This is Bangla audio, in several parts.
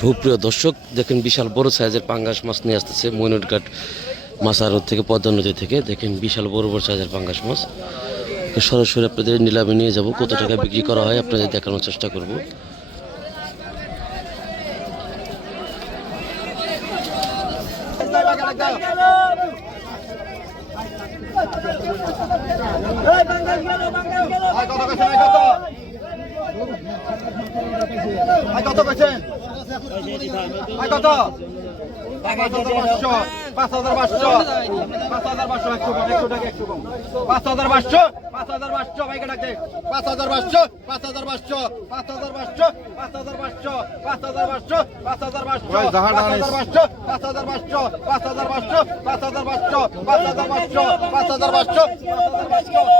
সুপ্রিয় দর্শক, দেখেন বিশাল বড় সাইজের পাঙ্গাস মাছ নিয়ে আসতেছে মইনুটঘাট মাছার থেকে পদ্মা নদী থেকে। দেখেন বিশাল বড় বড় সাইজের পাঙ্গাস মাছ। সরাসরি আপনাদের নিলামে নিয়ে যাব, কত টাকা বিক্রি করা হয় আপনাদের দেখানোর চেষ্টা করব। কত কত? কত পাঁচ হাজার পাঁচশো পাঁচ হাজার পাঁচশো একশো কম একশো টাকা একশো কম পাঁচ হাজার পাঁচশো পাঁচ হাজার পাঁচশো ভাইকে ডাকে পাঁচ হাজার পাঁচশো পাঁচ হাজার পাঁচশো পাঁচ হাজার পাঁচশো পাঁচ হাজার পাঁচশো পাঁচ হাজার পাঁচশো পাঁচ হাজার পাঁচশো পাঁচ হাজার পাঁচশো পাঁচ হাজার পাঁচশো পাঁচ হাজার পাঁচশো পাঁচ হাজার পাঁচশো পাঁচ হাজার পাঁচশো পাঁচ হাজার পাঁচশো পাঁচ হাজার পাঁচশো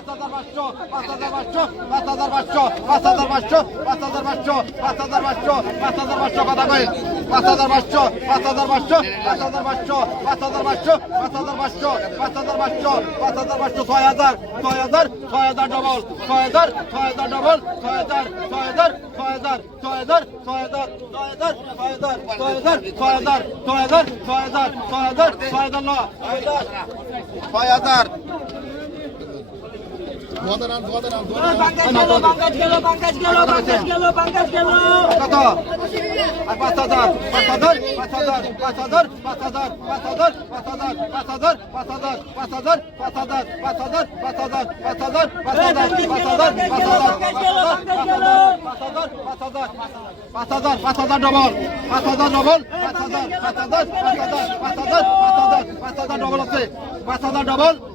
পাঁচ হাজার পাঁচশো পাঁচ হাজার পাঁচশো পাঁচ হাজার পাঁচশো পাঁচ হাজার পাঁচশো কথা কয় পাঁচ হাজার পাঁচশো পাঁচ হাজার পাঁচশো পাঁচ হাজার পাঁচশো পাঁচ হাজার পাঁচশো পাঁচ হাজার পাঁচশো পাঁচ হাজার পাঁচশো পাঁচ হাজার পাঁচশো ছয় হাজার ছয় হাজার ছয় হাজার ডবল ছয় হাজার ছয় হাজার ডবল ছয় হাজার ছয় হাজার ছয় হাজার ছয় হাজার ছয় হাজার ছয় হাজার ছয় হাজার ছয় হাজার ছয় হাজার ছয় হাজার ছয় হাজার ছয় হাজার ছয় হাজার ন ছয় হাজার পাঁচ হাজার পাঁচ হাজার পাঁচ হাজার ডবল পাঁচ হাজার ডবল পাঁচ হাজার পাঁচ হাজার পাঁচ হাজার পাঁচ হাজার পাঁচ হাজার পাঁচ হাজার ডবল আছে পাঁচ হাজার ডবল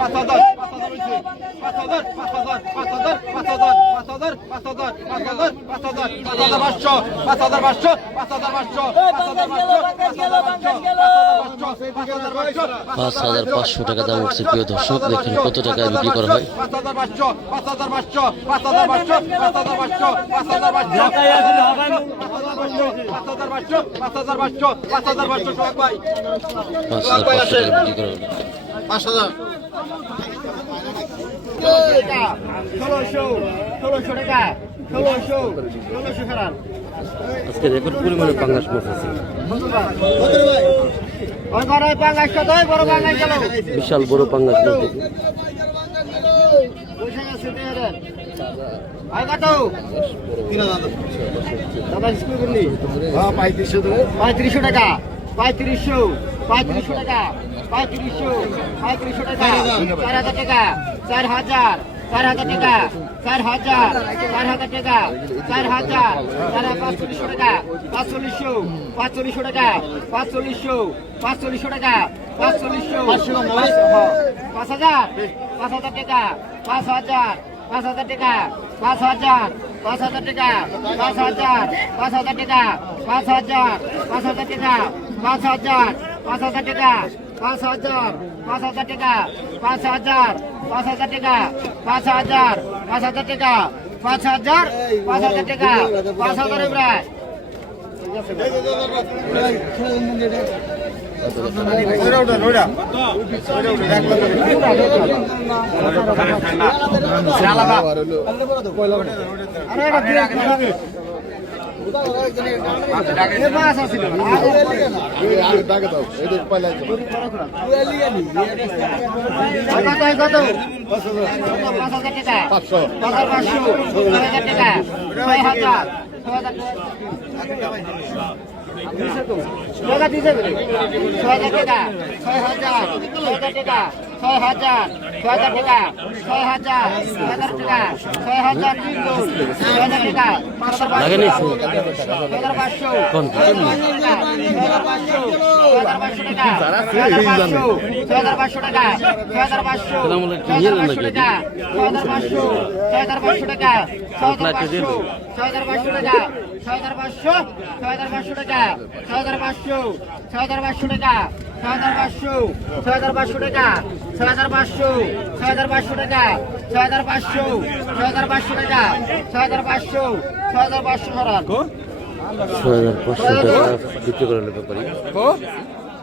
পাঁচ হাজার পাঁচ পাঁচ হাজার পাঁচ হাজার পাঁচ হাজার পাঁচ হাজার পাঁচ হাজার পাঁচ হাজার পাঁচ হাজার পাঁচ হাজার পাঁচশো টাকা দাম উঠছে প্রিয় দর্শক দেখেন কত টাকায় বিক্রি করা হয় পাঁচ হাজার পাঁচশো পাঁচ হাজার পাঁচশো পাঁচ হাজার পাঁচশো পাঁচ হাজার পাঁচশো পাঁচ হাজার পাঁচশো পাঁচ হাজার পাঁচশো পাঁচ হাজার পাঁচশো টাকা বিক্রি করা পাঁচ হাজার। বিশাল বড় পাঙ্গাস মাছ হ্যাঁ, পঁয়ত্রিশশো টাকা পঁয়ত্রিশশো পঁয়ত্রিশশো টাকা। পঁয়ত্রিশশো পঁয়ত্রিশশো টাকা চার হাজার। টাকা চার হাজার চার হাজার টাকা চার হাজার চার হাজার টাকা চার হাজার চার পাঁচচল্লিশশো টাকা পাঁচচল্লিশশো পাঁচচল্লিশশো টাকা পাঁচচল্লিশশো পাঁচচল্লিশশো টাকা পাঁচচল্লিশশো পাঁচ হাজার পাঁচ হাজার টাকা পাঁচ হাজার পাঁচ হাজার টাকা পাঁচ হাজার পাঁচ হাজার টাকা পাঁচ হাজার পাঁচ হাজার টাকা পাঁচ হাজার পাঁচ হাজার টাকা পাঁচ হাজার পাঁচ হাজার টাকা পাঁচ হাজার পাঁচ হাজার টাকা, পাঁচ হাজার পাঁচ হাজার টাকা, পাঁচ হাজার পাঁচ হাজার টাকা, পাঁচ হাজার পাঁচ হাজার টাকা, পাঁচ হাজার প্রায় টাকা পাঁচশো। টাকা ছয় হাজার ছয় হাজার টাকা ছয় হাজার টাকা ছয় হাজার ছয় হাজার টাকা ছয় হাজার ছয় হাজার টাকা ছয় হাজার ছয় হাজার টাকা ছয় হাজার ছয় হাজার টাকা পাঁচ হাজার লাগেনি? ছয় হাজার পাঁচশো ছয় হাজার পাঁচশো ছয় হাজার পাঁচশো টাকা ছয় হাজার পাঁচশো ছয় হাজার পাঁচশো টাকা ছয় হাজার পাঁচশো টাকা ছয় হাজার পাঁচশো ছয় হাজার পাঁচশো টাকা ছয় হাজার পাঁচশো ছয় হাজার পাঁচশো টাকা ছয় হাজার পাঁচশো পাঁচশো টাকা ছয় হাজার পাঁচশো ছয় হাজার পাঁচশো টাকা ছয় হাজার পাঁচশো ছয় হাজার পাঁচশো টাকা ছয় হাজার পাঁচশো ছয় হাজার পাঁচশো টাকা ছয় হাজার পাঁচশো ছয় হাজার পাঁচশো টাকা ছয় হাজার পাঁচশো ছয় হাজার পাঁচশো সরান ছয় হাজার পাঁচশো টাকা বিক্রি করে নেবে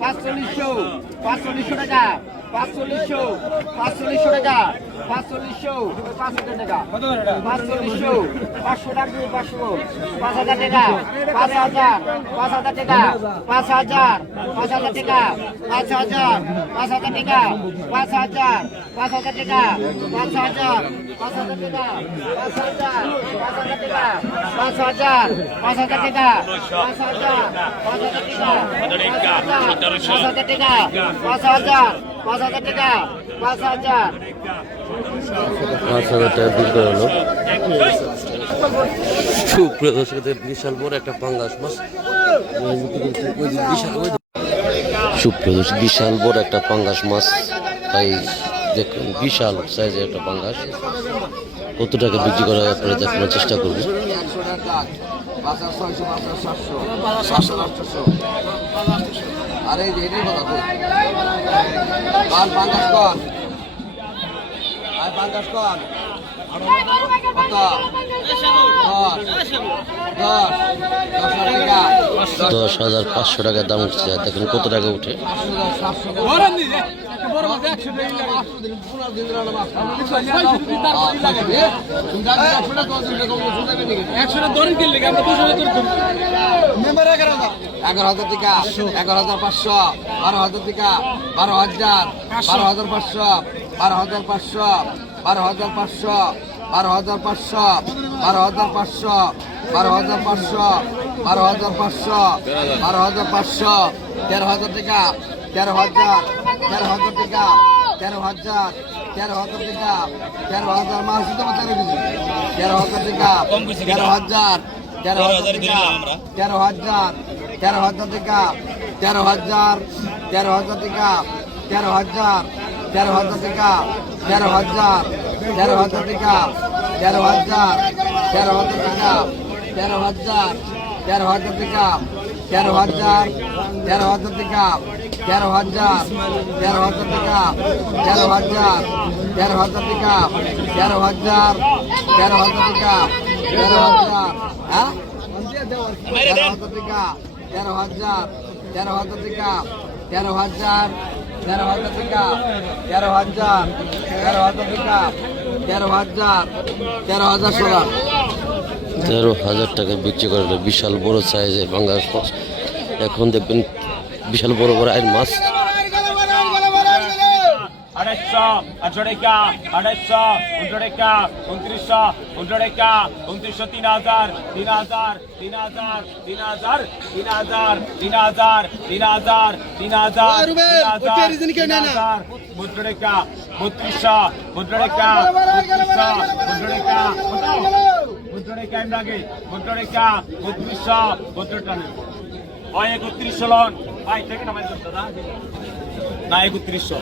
পাঁচচল্লিশশো পাঁচচল্লিশশো টাকা পাঁচচল্লিশশো পাঁচচল্লিশশো টাকা পাঁচচল্লিশশো পাঁচশো টাকা পাঁচচল্লিশশো পাঁচশো টাকা পাঁচশো পাঁচ হাজার টাকা পাঁচ হাজার পাঁচ হাজার টাকা পাঁচ হাজার পাঁচ হাজার টাকা পাঁচ হাজার পাঁচ হাজার টাকা পাঁচ হাজার পাঁচ হাজার টাকা পাঁচ হাজার পাঁচ হাজার টাকা পাঁচ হাজার পাঁচ হাজার টাকা পাঁচ হাজার পাঁচ হাজার টাকা পাঁচ হাজার পাঁচ হাজার টাকা পাঁচ হাজার টাকা পাঁচ হাজার পাঁচ হাজার টাকা পাঁচ হাজার। পাঁচ হাজার টাকা বিল করে হলো। সুপ্রিয় দর্শকদের বিশাল বড় একটা পাঙ্গাস মাছ। বিশাল সুপ্রিয় বিশাল বড় একটা পাঙ্গাস মাছ। তাই দেখুন বিশাল সাইজের একটা পাঙ্গাস। কত টাকা বিক্রি করা আপনারা দেখানোর চেষ্টা করব। ছয়শো সাতশো আটশোশো আরে এই কথা কই আর দশ। হাজার পাঁচশো টাকা দাম উঠছে। দেখেন কত টাকা উঠে। একশো টাকা এগারো হাজার টাকা এগারো হাজার পাঁচশো বারো হাজার টাকা বারো হাজার বারো হাজার পাঁচশো বারো হাজার পাঁচশো বারো হাজার পাঁচশো বারো হাজার পাঁচশো বারো হাজার পাঁচশো বারো হাজার পাঁচশো বারো হাজার পাঁচশো বারো হাজার পাঁচশো তেরো হাজার টাকা তেরো হাজার তেরো হাজার টাকা তেরো হাজার তেরো হাজার টাকা তেরো হাজার মাস তেরো হাজার টাকা তেরো হাজার তেরো হাজার টাকা তেরো হাজার তেরো হাজার টাকা তেরো হাজার তেরো হাজার টাকা তেরো হাজার তেরো হাজার টাকা তেরো হাজার তেরো হাজার টাকা তেরো হাজার তেরো হাজার টাকা তেরো হাজার তেরো হাজার টাকা তেরো হাজার তেরো হাজার টাকা তেরো হাজার তেরো হাজার টাকা তেরো হাজার তেরো হাজার টাকা তেরো হাজার তেরো হাজার টাকা তেরো হাজার হ্যাঁ তেরো হাজার টাকা তেরো হাজার তেরো হাজার টাকা, তেরো হাজার তেরো হাজার টাকা, তেরো হাজার তেরো হাজার টাকা, তেরো হাজার তেরো হাজার ষোলো তেরো হাজার টাকা বিক্রি করে বিশাল বড় সাইজের মাছ। এখন দেখবেন বিশাল বড় বড় আইন মাছ আড়াইশো আটশোটা আড়াইশো উনশোটা উনত্রিশশো উনশোটা উনত্রিশশো তিন হাজার তিন হাজার তিন হাজার তিন হাজার তিন হাজার তিন হাজার তিন হাজার তিন হাজার তিন হাজার মুদ্ররেখা বত্রিশশো মুদ্ররেখা বত্রিশশো মুদ্ররেখা এম লাগে মুদ্ররেখা বত্রিশশো বত্রিশটা হয় একত্রিশশো লন। ভাই থেকে নামাই দাদা। না একত্রিশশো।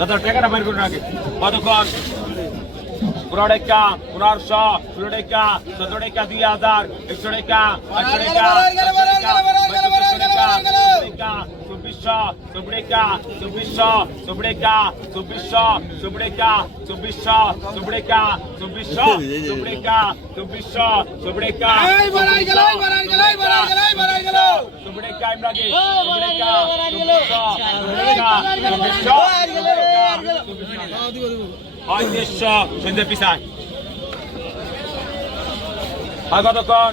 দাদা টাকাটা বের করুন আগে কতক্ষণ পনেরো টাকা পনেরোশো ষোলো টাকা সতেরো টাকা দুই হাজার একশো টাকা আটশো টাকা চব্বিশশো চব্বিকা চব্বিশশো চব্বিকা চব্বিশশো চব্বিকা চব্বিশশো চব্বিকা চব্বিশশো চব্বিকা চব্বিশশো চব্বিকা চব্বিকা ইমরাগে চব্বিকা চব্বিশশো চব্বিকা পঁয়ত্রিশশো সন্ধ্যে পিসায় আর কতক্ষণ?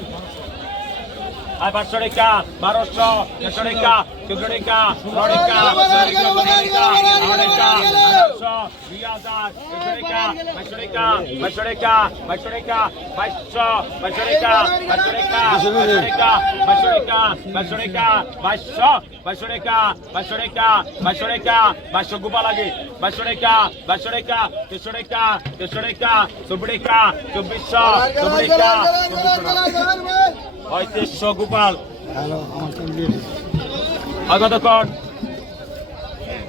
আর পাঁচশো টাকা বারোশো তেরোশো টাকা। সুগণিকা লড়িকা সুগণিকা লড়িকা রিয়াদাস সুগণিকা মশরিকা মশরিকা মশরিকা বাইশ মশরিকা মশরিকা মশরিকা মশরিকা মশরিকা বাইশ মশরিকা মশরিকা মশরিকা বাইশ গুবা লাগে মশরিকা মশরিকা তেশরিকা তেশরিকা সুবড়িকা সুবিশ সুবড়িকা সুবিশ হয়তেশ গোপাল হ্যালো আমার আগত কর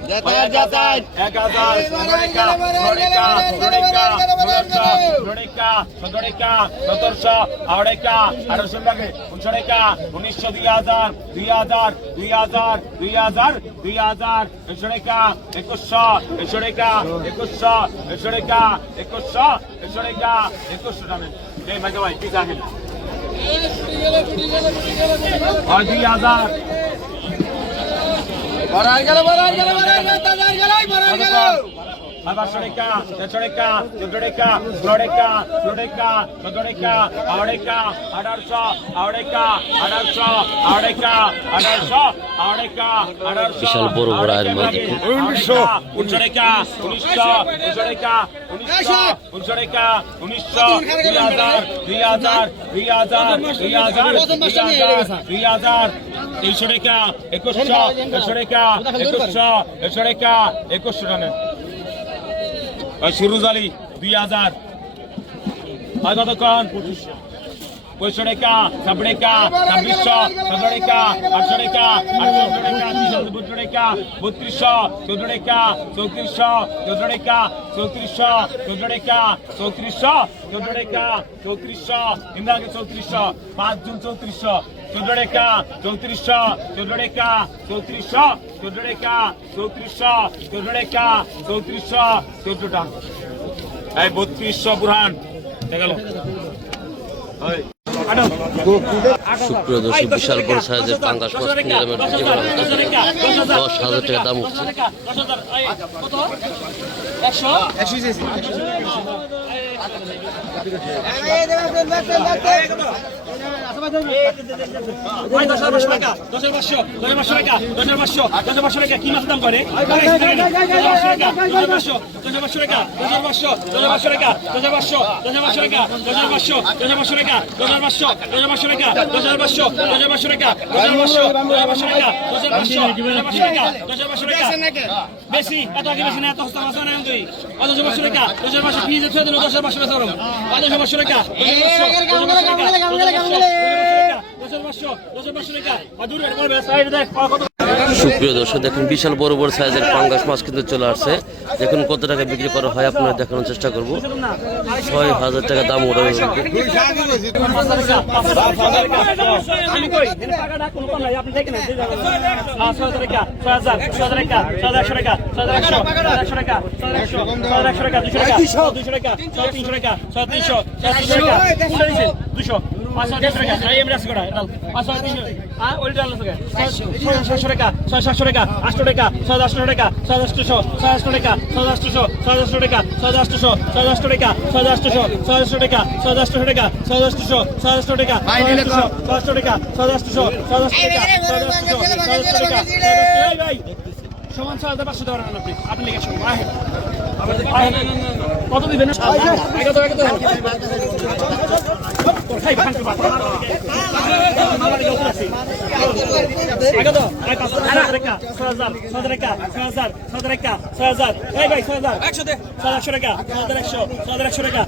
যাতায়াত যাতায়াত এক হাজার। নড়িকা নড়িকা নড়িকা নড়িকা নড়িকা সদরিকা সতেরোশো আড়াইকা আঠারোশো লাগে উনসড়িকা উনিশশো দুই হাজার দুই হাজার দুই হাজার দুই হাজার দুই হাজার। একশোড়িকা একুশশো একশোড়িকা একুশশো একশোড়িকা একুশশো একশোড়িকা একুশশো টানেন এই মাইকে ভাই কি জানেন? আর দুই হাজার। బరారు గెలవు బరారు గెలవు బరారు గెలవు. পাঁচশো টাকা দেড়শো টাকা চোদ্দ টাকা ষোলো টাকা ষোলো টাকা চোদ্দ টাকা আড়াইকা আঠারোশো আড়াইকা আঠারোশো আড়াইকা আঠারোশো আড়াইকা আঠারোশো বিশাল বড় বড় মাছ দেখুন। উনিশশো উনিশশো টাকা উনিশশো উনিশশো টাকা উনিশশো উনিশশো টাকা উনিশশো দুই হাজার দুই হাজার দুই হাজার দুই হাজার দুই হাজার দুই হাজার তেইশশো টাকা একুশশো একশো টাকা একুশশো একশো টাকা একুশশো টাকা সুরুজ আলী দুই হাজার। কতক্ষণ? পঁচিশশো টাকা ছাব্বিশ টাকা ছাব্বিশশো সতেরো টাকা আটশো টাকা আটশো টাকা বত্রিশ টাকা বত্রিশশো চৌদ্দ টাকা চৌত্রিশশো চৌদ্দ টাকা পাঁচ জুন চৌত্রিশশো চৌদ্দ টাকা চৌত্রিশশো চৌদ্দ টাকা চৌত্রিশশো চৌদ্দ টাকা চৌত্রিশশো এই বত্রিশশো বুরহান, দেখাল। সুপ্রিয় দর্শক বিশাল বড় সাইজের পাঙ্গাস মাছ নিলামের বিক্রি করা হচ্ছে। দশ হাজার টাকা দাম উঠছে কি মাছ দাম করে বেশি এত আগে বেশি না এত হস্তা মাছ না দুই দশ বছর দশ বছর ফিজ দশ বছর পাঁচশো টাকা পাঁচশো পাঁচশো টাকা দশ পাঁচশো দশ পাঁচশো টাকা দূর কত সুপ্রিয় দর্শক, দেখুন, বিশাল বড় বড় সাইজের পাঙ্গাস মাছ কিন্তু চলে আসছে। দেখুন, কত টাকা বিক্রি করা হয় আপনার দেখানোর চেষ্টা করব। ছয় হাজার টাকা দাম ওটা দুশো হাজার টাকা ছয় হ্যাঁ ছয় সাতশো টাকা ছয় টাকা আটশো টাকা ছয় আটশো টাকা ছয় আটশো ছয় আটশো টাকা ছয় আটশো ছয় আটশো টাকা ছয় আটশো ছয় আটশো টাকা ছয় আটশো ছয় আটশো টাকা ছয় আটশো টাকা ছয় আটশো ছয় আটশো টাকা ছয় আটশো ছয় আটশো টাকা ছয় আটশো ছয় আটশো টাকা ছয় আটশো ছয় আটশো টাকা এই ভাই সমান সালতে পাঁচশো টাকা রাখেন আপনি। আপনি লিখে শুনুন। আহেন কত দিবেন? একশো টাকা। একশো। টাকা।